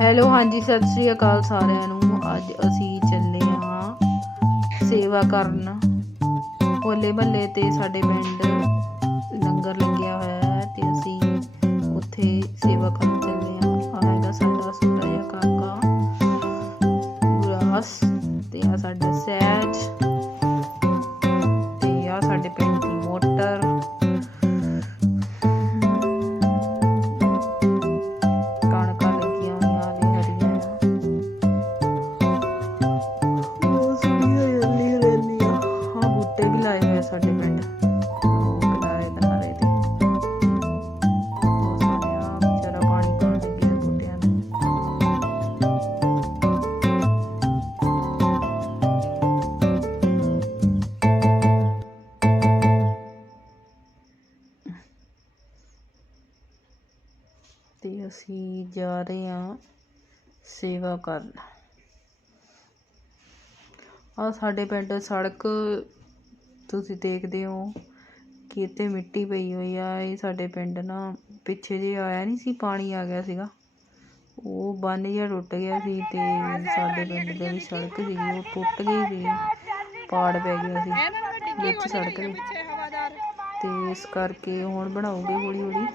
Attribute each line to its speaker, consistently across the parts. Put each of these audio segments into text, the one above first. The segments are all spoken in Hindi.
Speaker 1: ਹੈਲੋ ਹਾਂਜੀ ਸਤਿ ਸ੍ਰੀ ਅਕਾਲ ਸਾਰਿਆਂ ਨੂੰ ਅੱਜ ਅਸੀਂ ਚੱਲੇ ਹਾਂ ਸੇਵਾ ਕਰਨ ਹੋਲੇ ਮਹੱਲੇ ਤੇ ਸਾਡੇ ਪਿੰਡ ਲੰਗਰ ਲੱਗਿਆ ਹੋਇਆ ਹੈ ਤੇ ਅਸੀਂ ਉੱਥੇ ਸੇਵਾ ਕਰਨ ਚੱਲੇ ਸੇਵਾ ਕਰਨ ਆ ਸਾਡੇ ਪਿੰਡ ਸੜਕ ਤੁਸੀਂ ਦੇਖਦੇ ਹੋ ਕਿ ਇੱਥੇ ਮਿੱਟੀ ਪਈ ਹੋਈ ਆ ਇਹ ਸਾਡੇ ਪਿੰਡ ਨਾ ਪਿੱਛੇ ਜੇ ਆਇਆ ਨਹੀਂ ਸੀ ਪਾਣੀ ਆ ਗਿਆ ਸੀਗਾ ਉਹ ਬੰਨ ਜਿਹਾ ਟੁੱਟ ਗਿਆ ਸੀ ਤੇ ਸਾਡੇ ਪਿੰਡ ਦੇ ਵੀ ਸੜਕ ਸੀ ਉਹ ਟੁੱਟ ਗਈ ਸੀ ਪਾੜ ਪੈ ਗਿਆ ਸੀ ਵਿੱਚ ਸੜਕ ਦੇ ਤੇ ਇਸ ਕਰਕੇ ਹੁਣ ਬਣਾਉਗੇ ਹੌਲੀ ਹੌਲੀ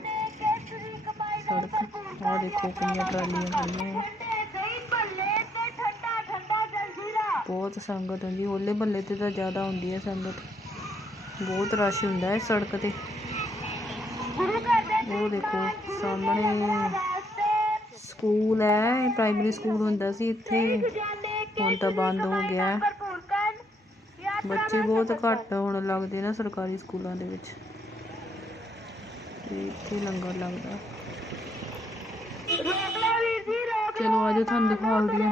Speaker 1: ਸੜਕ ਆ ਦੇਖੋ ਕਿੰਨੀਆਂ ਟਰਾਲੀਆਂ ਖੜੀਆਂ ਬਹੁਤ ਸੰਗਤ ਹੁੰਦੀ ਹੋਲੇ ਮਹੱਲੇ ਤੇ ਤਾਂ ਜ਼ਿਆਦਾ ਹੁੰਦੀ ਹੈ ਸੰਗਤ ਬਹੁਤ ਰਸ਼ ਹੁੰਦਾ ਹੈ ਸੜਕ ਤੇ ਉਹ ਦੇਖੋ ਸਾਹਮਣੇ ਸਕੂਲ ਹੈ ਪ੍ਰਾਇਮਰੀ ਸਕੂਲ ਹੁੰਦਾ ਸੀ ਇੱਥੇ ਹੁਣ ਤਾਂ ਬੰਦ ਹੋ ਗਿਆ ਬੱਚੇ ਬਹੁਤ ਘੱਟ ਹੋਣ ਲੱਗਦੇ ਨਾ ਸਰਕਾਰੀ ਸਕੂਲਾਂ ਦੇ ਵਿੱਚ ਤੇ ਇੱਥੇ ਲੰਗਰ ਲੱਗਦਾ ਚਲੋ ਆਜੋ ਤੁਹਾਨੂੰ ਦਿਖਾਉਂਦੀ ਹਾਂ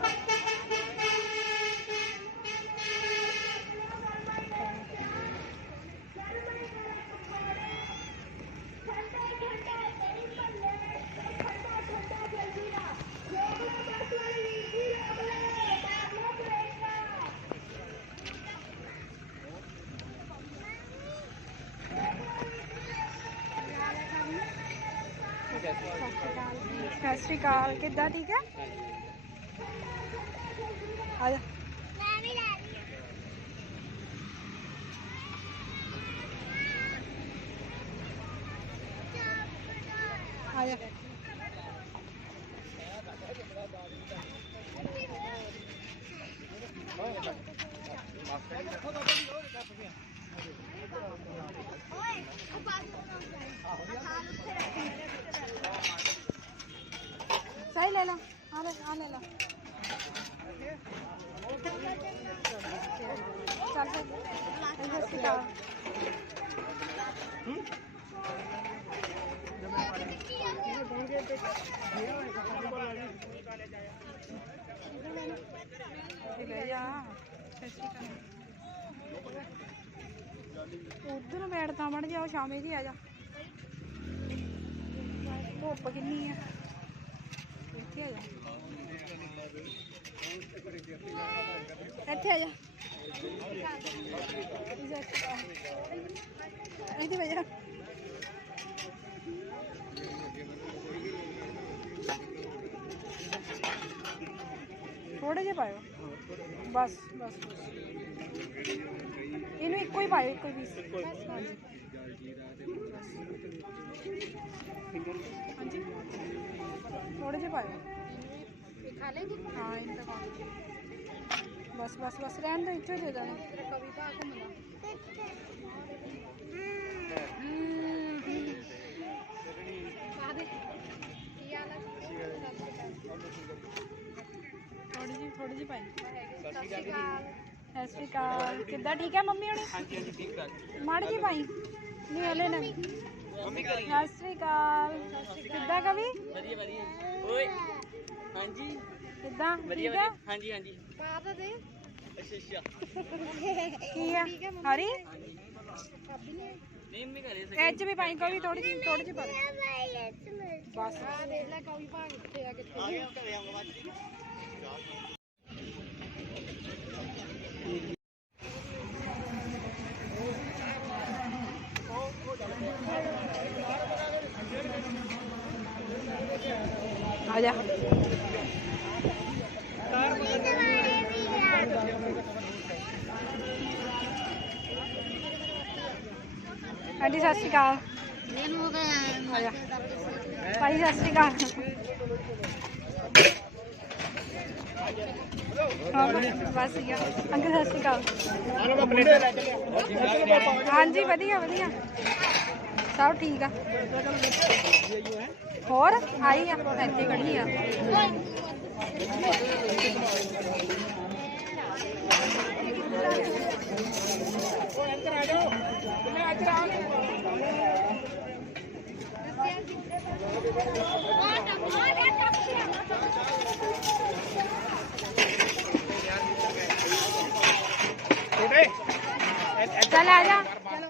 Speaker 1: ਸਤਿ ਸ਼੍ਰੀ ਅਕਾਲ ਕਿੱਦਾਂ ਠੀਕ ਹੈ ਆ ਜਾ ਆ ਜਾ उधर बैठता तो मड़ जाओ शामी जी आ जा धुप्प कि आ जा ਇੱਥੇ ਆ ਜਾ ਇਹਦੀ ਵਜ੍ਹਾ ਥੋੜੇ ਜਿਹਾ ਪਾਇਓ ਬਸ ਬਸ ਇਹਨੂੰ ਇੱਕੋ ਹੀ ਪਾਇਓ ਇੱਕੋ ਹੀ ਪੀਸ ਹਾਂਜੀ ਥੋੜੇ ਜਿਹਾ ਪਾਇਓ बस बस बस रहने दो दे देना ठीक है मम्मी होनी हां जी ठीक नहीं हले ना सत श्री अकाल कवि हां जी ਕਿੱਦਾਂ ਵਧੀਆ ਠੀਕ ਆ ਹਾਂਜੀ ਹਾਂਜੀ ਪਾ ਦੇ ਅੱਛਾ ਅੱਛਾ ਕੀ ਆ ਹਰੀ ਭਾਬੀ ਨਹੀਂ ਮੰਮੀ ਘਰੇ ਸਕੇ ਐਚ ਵੀ ਪਾਈ ਕੋਈ ਥੋੜੀ ਜਿਹੀ ਥੋੜੀ ਜਿਹੀ ਪਾ ਦੇ ਬਸ ਆ ਦੇਖ ਲੈ ਕੋਈ ਭਾਂ ਕਿੱਥੇ ਆ ਕਿੱਥੇ ਆ ਗਿਆ ਘਰੇ ਆਉਂਗਾ
Speaker 2: ਆ ਜਾ ਭਾਜੀ ਸਤਿ ਸ਼੍ਰੀ ਅਕਾਲ
Speaker 1: ਭਾਈ ਸਤਿ ਸ਼੍ਰੀ ਅਕਾਲ ਬਸ ਗਿਆ ਅੰਕਲ ਸਤਿ ਸ਼੍ਰੀ ਅਕਾਲ ਹਾਂਜੀ ਵਧੀਆ ਵਧੀਆ ਸਭ ਠੀਕ ਆ ਹੋਰ ਆਈ ਆ ਇੱਥੇ ਖੜੀ ਆ चल आ जा चलो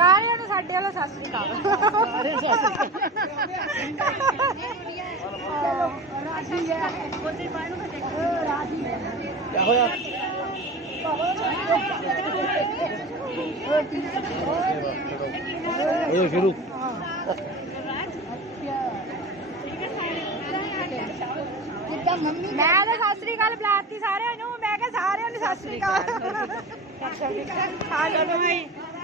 Speaker 1: ਸਾਰਿਆਂ ਨੂੰ ਸਾਡੇ ਵੱਲੋਂ ਸਤਿ ਸ੍ਰੀ ਅਕਾਲ ਰਾਜੀ ਹੈ ਉਹਦੇ ਪਾਣੂ ਤੇ ਦੇਖੋ ਰਾਜੀ ਹੈ ਕੀ ਹੋਇਆ ਇਹ ਸ਼ੁਰੂ ਮੈਂ ਤਾਂ ਸਾਸਰੀ ਗੱਲ ਅਕਾਲ ਬੁਲਾਤੀ ਸਾਰਿਆਂ ਨੂੰ ਮੈਂ ਕਿਹਾ ਸਾਰਿਆਂ ਨੂੰ ਸਾਸਰੀ ਗੱਲ ਅਕਾਲ ਸਤਿ ਆ ਲੋ ਭਾਈ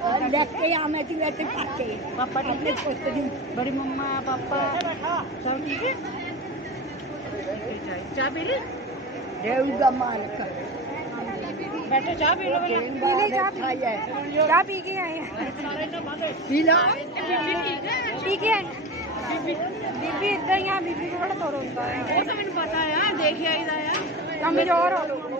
Speaker 1: लेके या मैं तुम्हें तो पाते पापा अपने पोस्ट दिन बड़ी मम्मा पापा सब ठीक है चाय पी ले देवी का मालिक बैठो चाय पी लो भैया चाय पी के आए हैं पी लो पी के आए बीबी इधर यहाँ बीबी को बड़ा तोड़ उनका ऐसा मैंने बताया देखिए इधर यार कमी और हो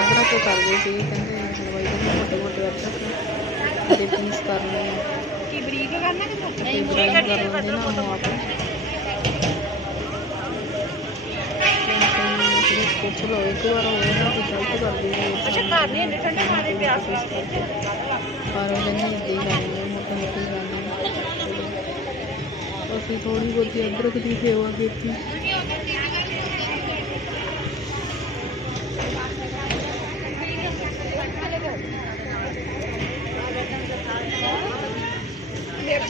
Speaker 1: ਅਦਰਕ ਕਰ ਗਏ ਸੀ ਕਹਿੰਦੇ ਹਲਵਾਈ ਦੇ ਮੋਟੇ ਮੋਟੇ ਅਦਰਕ ਦੇ ਪੀਸ ਕਰਨੇ ਆ ਕੀ ਬਰੀਕ ਕਰਨਾ ਕਿ ਮੋਟੇ ਨਹੀਂ ਬਰੀਕ ਕਰਨਾ ਨਾ ਉਹ ਆਪ ਪੁੱਛ ਲਓ ਇੱਕ ਵਾਰ ਹੋਵੇ ਨਾ ਕਿ ਗਲਤ ਕਰ ਦਈਏ ਅੱਛਾ ਘਰ ਨਹੀਂ ਇੰਨੇ ਠੰਡੇ ਖਾਣੇ ਪਿਆਸ ਪਰ ਉਹ ਨਹੀਂ ਇੱਦਾਂ ਹੀ ਕਰਨੀ ਮੋਟੇ ਮੋਟੇ ਕਰਨੀ ਅਸੀਂ ਥੋੜੀ ਬਹੁਤੀ ਅਦਰਕ ਦੀ ਸੇਵਾ ਕੀਤੀ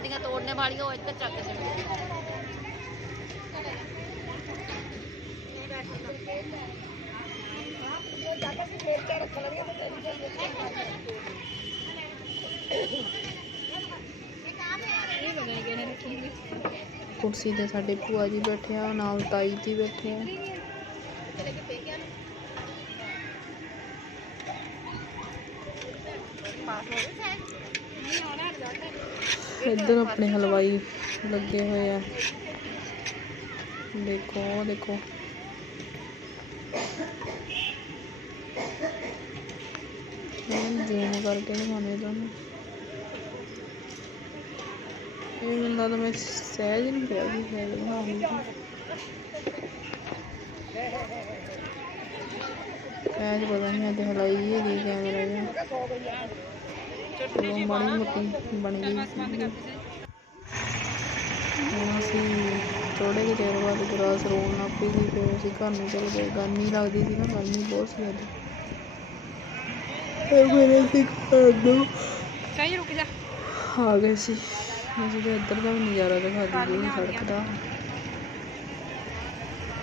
Speaker 1: हड्डियाँ तोड़ने वाली हो इधर चक से कुर्सी से साढ़े भूआ जी बैठे हैं नाल ताई जी बैठे हैं पास हो गए इधर अपने हलवाई लगे हुए हैं देखो देखो जूम करके दिखाने तुम मैं सहज नहीं किया सहज पता नहीं हलाई है कैमरा ਚਲੋ ਮਾੜੀ ਮੋਟੀ ਬਣ ਗਈ ਹੁਣ ਅਸੀਂ ਥੋੜੇ ਜਿਹੇ ਦੇਰ ਬਾਅਦ ਗਰਾਸ ਰੋਣ ਲੱਗ ਪਈ ਸੀ ਫਿਰ ਅਸੀਂ ਘਰ ਨੂੰ ਚਲੇ ਗਏ ਗਰਮੀ ਲੱਗਦੀ ਸੀ ਨਾ ਗਰਮੀ ਬਹੁਤ ਸੀ ਅੱਜ ਫਿਰ ਮੇਰੇ ਅਸੀਂ ਘਰ ਨੂੰ ਕਹੀਂ ਰੁਕ ਜਾ ਆ ਗਏ ਸੀ ਅਸੀਂ ਤਾਂ ਇੱਧਰ ਦਾ ਵੀ ਨਜ਼ਾਰਾ ਦਿਖਾ ਦਈਏ ਸੜਕ ਦਾ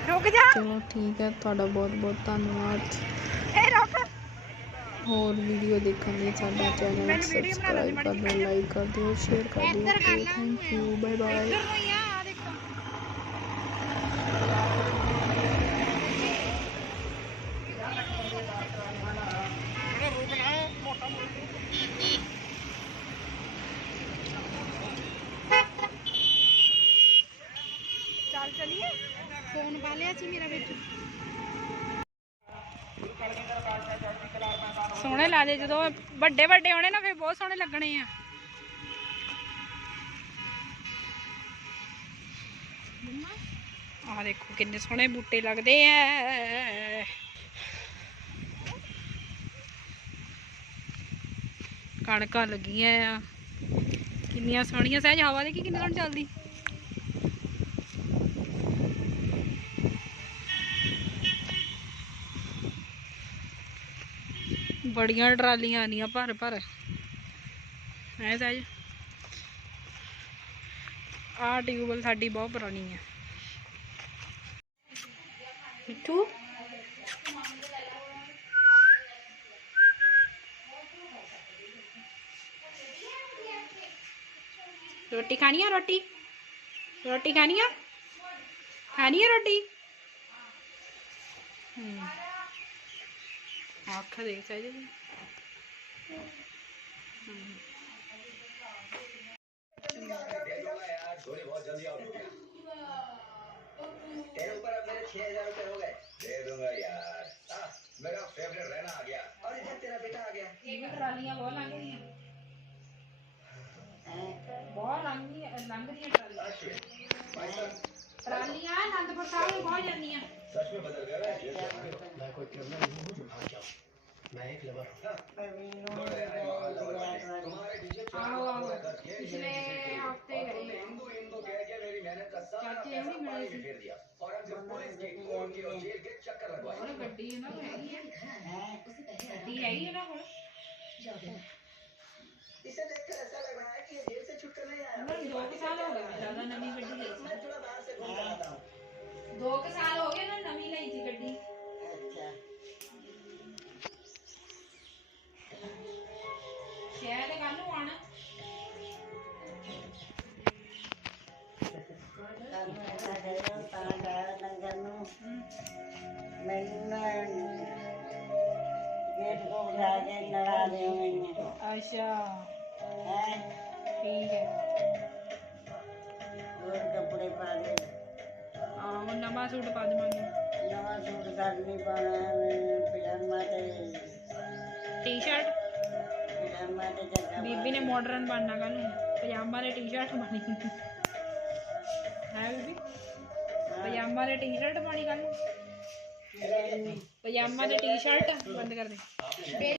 Speaker 1: ਰੁਕ ਜਾ ਚਲੋ ਠੀਕ ਹੈ ਤੁਹਾਡਾ ਬਹੁਤ ਬਹੁਤ ਧੰਨਵਾਦ ਹੋਰ ਵੀਡੀਓ ਦੇਖਣ ਲਈ ਸਾਡਾ ਚੈਨਲ ਸਬਸਕ੍ਰਾਈਬ ਕਰ ਦਿਓ ਲਾਈਕ ਕਰ ਦਿਓ ਸ਼ੇਅਰ ਕਰ ਦਿਓ ਥੈਂਕ ਯੂ ਬਾਏ ਬਾਏ ਰਾਜੇ ਜਦੋਂ ਵੱਡੇ ਵੱਡੇ ਹੋਣੇ ਨਾ ਫਿਰ ਬਹੁਤ ਸੋਹਣੇ ਲੱਗਣੇ ਆ ਆ ਦੇਖੋ ਕਿੰਨੇ ਸੋਹਣੇ ਬੂਟੇ ਲੱਗਦੇ ਆ ਕਣਕਾਂ ਲੱਗੀਆਂ ਆ ਕਿੰਨੀਆਂ ਸੋਹਣੀਆਂ ਸਹਿਜ ਹਵਾ ਦੇ ਕਿੰਨੀ ਕਿੰਨੇ ਚੱਲਦੀ बड़िया ट्रालियां आनी भर भर है आ ट्यूबवैल सा बहुत पुरानी है मिठू रोटी खानी है रोटी रोटी खानी है खानी है रोटी ఆఖరి కాదు तेरे ऊपर अब मेरे छह हजार रुपए हो गए दे दूंगा यार आ, मेरा फेवरेट रहना आ गया और इधर तेरा बेटा आ गया ये करा लिया बहुत लंग रही है अच्छा। बहुत लंग रही है लंग रही है ट्रालियां ट्रालियां आनंदपुर साहब बहुत जानियां सच में बदल गया है मैं कोई क्रिमिनल नहीं हूँ जो भाग गया मैं एक लवर इसे देखकर ऐसा लग रहा है कि ये जेल से छुटकर नहीं आया दो साल हो गए ज्यादा नमी गड्डी मैं दो के साल हो ठीक है और कपड़े पा दे हाँ वो सूट पा सूट नहीं पाना है टी शर्ट जगह बीबी ने मॉडर्न बनना कल पजामा ने टी शर्ट बनी है बीबी पजामा ने टी शर्ट बनी कल पजामा ने टी शर्ट बंद कर दे